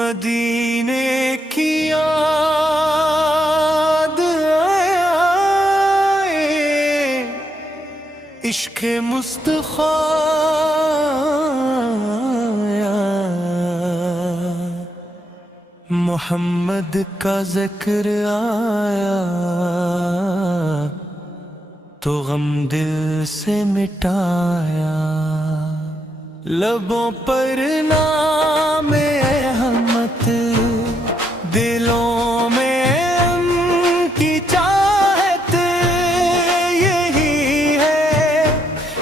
مدینے کی یاد آئے، عشق مصطفیٰ آیا، محمد کا ذکر آیا تو غم دل سے مٹایا، لبوں پر نام احمد، دلوں میں ان کی چاہت، یہی ہے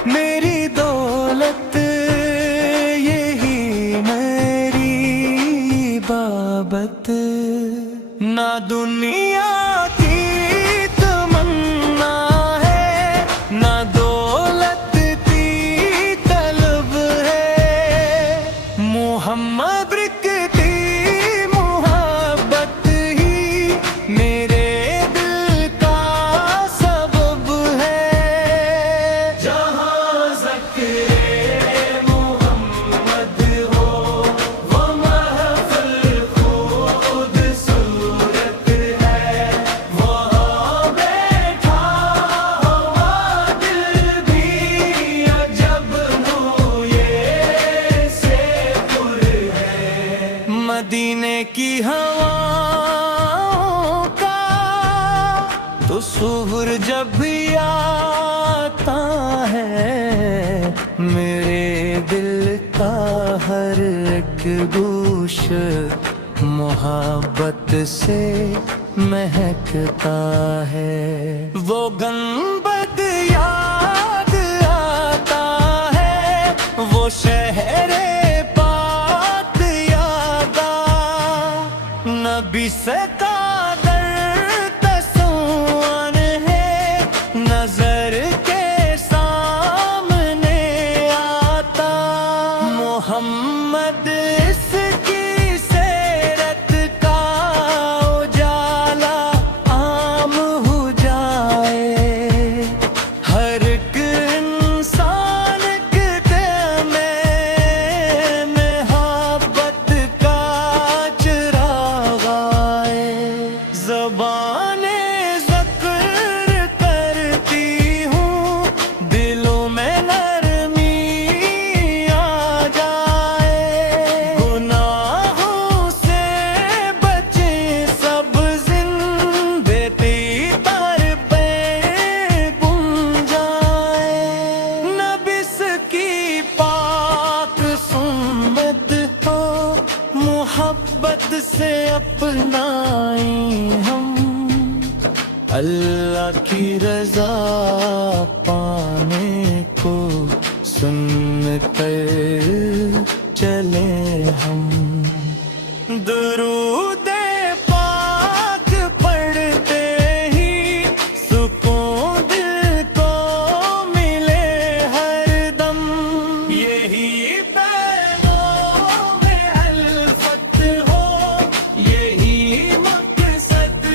میری دولت، یہی میری بابت، نہ دنیا کی تمنا ہے، نہ دولت کی طلب ہے، محمد برکتی محبت ہی میرے دل کا سبب ہے، جہاں ذکر محمد ہو وہ محفل خود صورت ہے، وہاں بیٹھا ہوا دل بھی عجب رویے سے پر ہے، مدینے کی ہواؤں کا تو سحر جب بھی آتا ہے، میرے دل کا ہر ایک گوش محبت سے مہکتا ہے، وہ گنبد یاد آتا ہے، وہ شہر پاک یاد آ، نبی سے قادر تصون ہے، نظر کے سامنے آتا، محمد اس کی سیرت کا اجالا عام ہو جائے، ہر ایک انسان کے دل میں محبت کا چراغ آئے، زبانیں ذکر کرتی ہوں، دلوں میں نرمی آ جائے، گناہوں سے بچے سب زندے تیتر پہ گم جائے، نبس کی پاک سنت ہو، محبت سے اپنائیں ہم، اللہ کی رضا پانے کو سن کر چلے ہم، درود پاک پڑھتے ہی سکون دل کو ملے ہر دم، یہی پیغام الفت ہو، یہی مقصد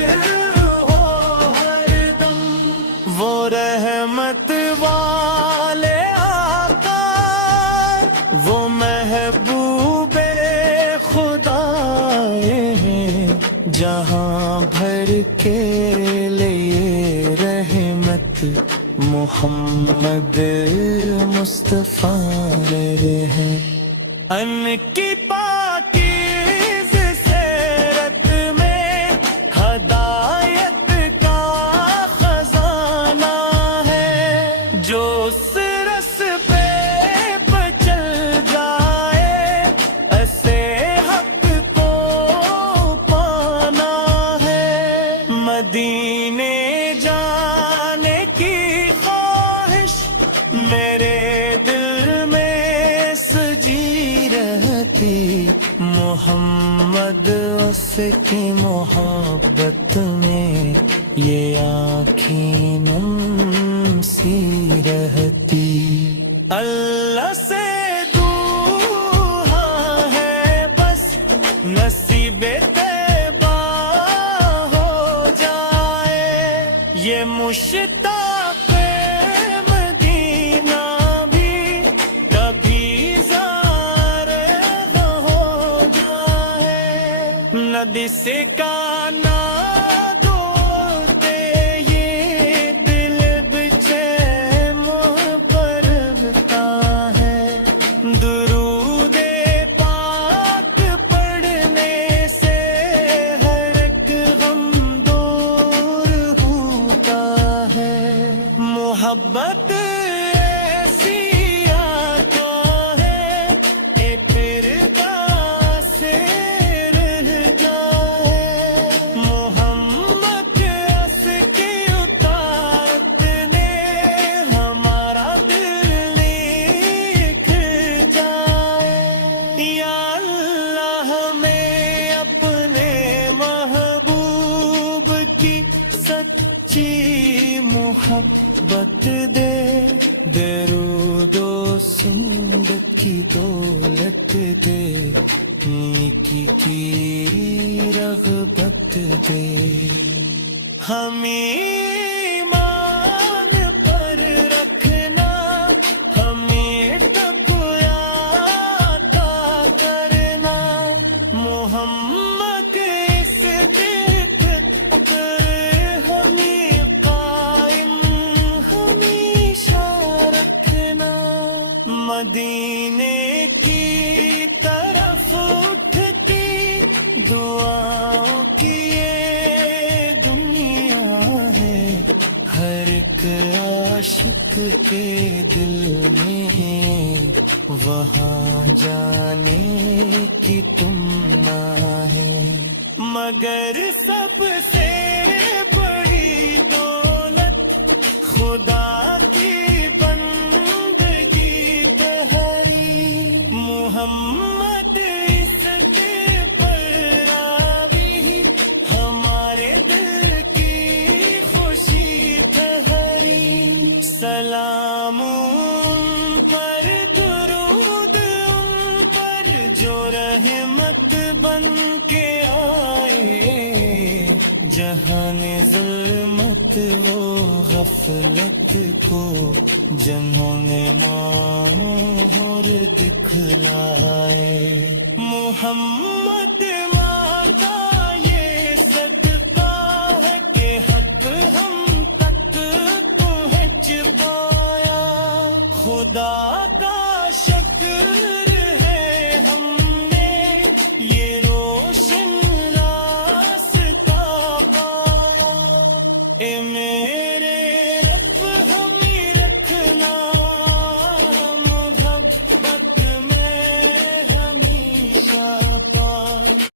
ہو ہر دم، وہ رحمت والے آقا، وہ محبوب خدا ہیں، جہاں بھر کے لیے رحمت محمد مصطفیٰ ہے، ان کی پاکیز سیرت میں ہدایت کا خزانہ ہے، جو اس رستے پہ چل جائے ایسے حق کو پانا ہے، مدینے جانے کی خواہش میرے دل میں سجی رہتی، محمد اس کی محبت میں یہ آنکھیں نم سی رہتی، اللہ سے دعا ہے بس نصیب طیبہ ہو جائے، یہ مشتاق مدینہ بھی کبھی زار ہو جائے، یاد سے کا نہ دوتے یہ دل بچے مہ پر بتا ہے درود پاک پڑھنے سے ہر ایک غم دور ہوتا ہے محبت سچی محبت دے درود و سنت کی دولت دے نیکی کی رغبت دے ہمیں ایمان پر رکھنا ہمیں تقوی عطا کرنا محمد اس دیکھ کر مدینے کی طرف اٹھتی دعاؤں کی یہ دنیا ہے ہر ایک عاشق کے دل میں وہاں جانے کی تمنا ہے مگر سب سے بڑی دولت خدا کی محمد اس کے پر آبی ہمارے دل کی خوشی ٹھہری سلام ان پر درود ان پر جو رحمت بن کے آئے جہان ظلمت و غفلت کو جنہوں نے ماں دکھلائے محمد